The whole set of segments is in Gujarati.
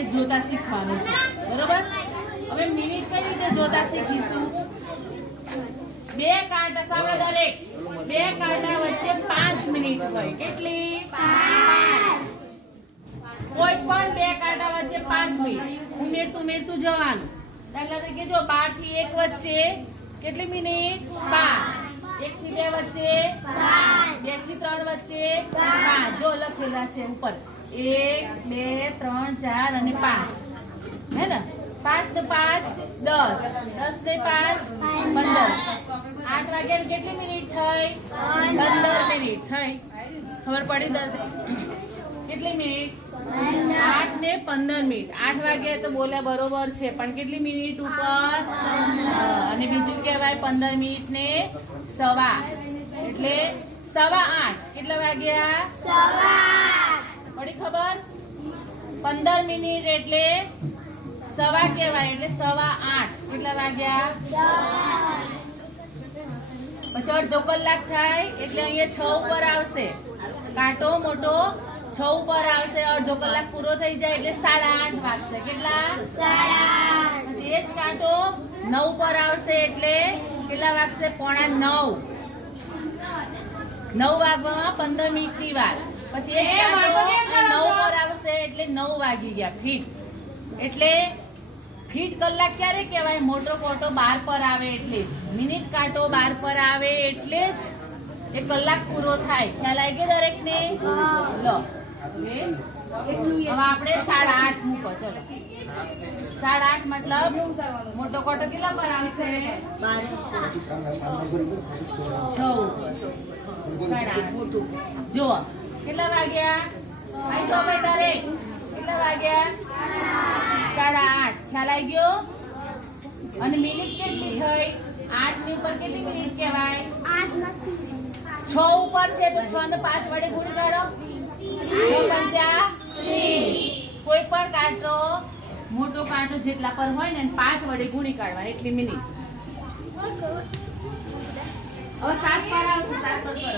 આપણે જોતા શીખવાનું છે બરોબર હવે મિનિટ કઈ રીતે જોતા શીખીશું બે કાંટા સામે દરેક બે કાંટા વચ્ચે 5 મિનિટ હોય કેટલી 5 કોઈ પણ બે કાંટા વચ્ચે 5 મિનિટ ઉમેરતું જવાનું દાખલા તરીકે જો 12 થી 1 વચ્ચે કેટલી મિનિટ 5 1 થી 2 વચ્ચે 5 2 થી 3 વચ્ચે 5 જો લખેલા છે ઉપર 1 2 3 4 અને 5 હે ને 5 તો 5 10 10 ને 5 15 8 વાગ્યા કેટલી મિનિટ થઈ 15 મિનિટ થઈ ખબર પડી દસ કેટલી મિનિટ 8 ને 15 મિનિટ 8 વાગ્યા તો બોલ્યા બરોબર છે પણ કેટલી મિનિટ ઉપર અને બીજું કહેવાય 15 મિનિટ ને સવા એટલે 8:15 કેટલા વાગ્યા 8:15 પડી ખબર 15 મિનિટ એટલે સવા કહેવાય એટલે 8:15 કેટલા વાગ્યા પછી અડધો કલાક થાય એટલે અહીંયા 6 ઉપર આવશે કાંટો મોટો 6 ઉપર આવશે અડધો કલાક પૂરો થઈ જાય એટલે 8:30 વાગશે કેટલા 8:30 પછી એ જ કાંટો 9 ઉપર આવશે એટલે કેટલા વાગશે 8:45 9 વાગવામાં 15 મિનિટની વાર પછી એ જ કાંટો 9 ઉપર આવશે એટલે 9 વાગી ગયા ફીટ એટલે ફીટ કલાક ક્યારે કહેવાય મોટો કોટો 12 પર આવે એટલે જ મિનિટ કાંટો 12 પર આવે એટલે જ એ કલાક પૂરો થાય ખ્યાલ આવી ગયો દરેકને લો હવે આપણે 8:30 મૂકો ચલો 8:30 મતલબ મોટો કોટો કેટલા પર આવશે 6 જો કેટલા વાગ્યા આઈ તો ભાઈ દરેક કેટલા વાગ્યા 8:30 ખ્યાલ આવી ગયો અને મિનિટ કેટલી થઈ 8 ની ઉપર કેટલી મિનિટ કહેવાય 8 નથી 6 ઉપર છે તો 6 ને 5 વડે ગુણી કાઢો 6 પંચા 30 કોઈ પણ કાંટો મોટો કાંટો જેટલા પર હોય ને 5 વડે ગુણી કાઢવા એટલી મિનિટ હવે 7 પર આવશે 7 પર કરો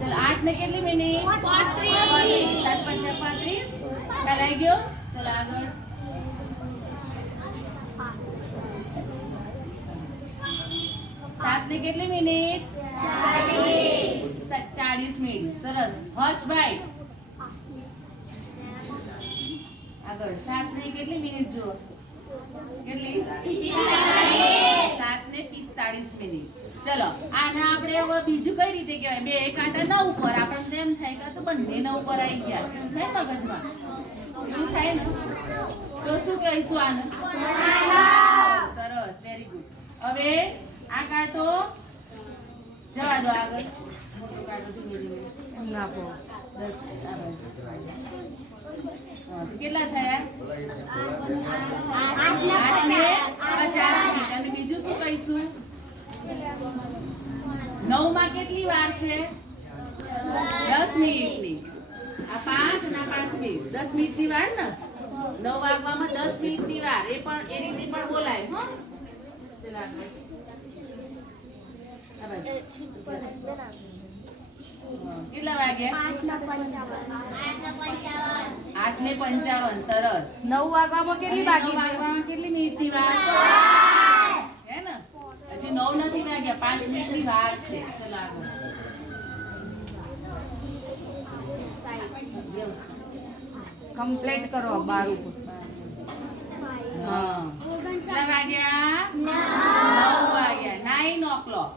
ચલો 8 ને કેટલી મિનિટ 35 7 પંચા 35 ખ્યાલ આવી ગયો ચલો આગળ 7 ને કેટલી મિનિટ 40 મિનિટ સરસ હર્ષભાઈ આગળ 7 ને કેટલી મિનિટ જુઓ કેટલી 7 ને 45 મિનિટ ચલો આને આપણે હવે બીજું કઈ રીતે કહેવાય બે કાંટા 9 ઉપર આપણને એમ થાય કે તો બંને 9 ઉપર આવી ગયા એવું થાય મગજમાં એવું થાય ને તો શું કહીશું આને સરસ વેરી ગુડ હવે આ કાંટો જવા દો આગળ મોટો કાંટો ધીમે ધીમે નાખો 10 કેટલા થયા 8 ને 50 મિનિટ અને બીજું શું કહીશું 9 માં કેટલી વાર છે 10 મિનિટની આ 5 ના 5 મિનિટ 10 મિનિટની વાર ને 9 વાગવામાં 10 મિનિટની વાર એ પણ એ રીતે પણ બોલાય હો ચલો કેટલા વાગ્યા 8:55 સરસ 9 વાગવામાં કેટલી બાકી 9 વાગવામાં કેટલી મિનિટની વાર હે ને હજી 9 નથી વાગ્યા 5 મિનિટની વાર છે ચલો આગળ કમ્પ્લીટ કરો 12 ઉપર હા કેટલા વાગ્યા 9 વાગ્યા 9 o'clock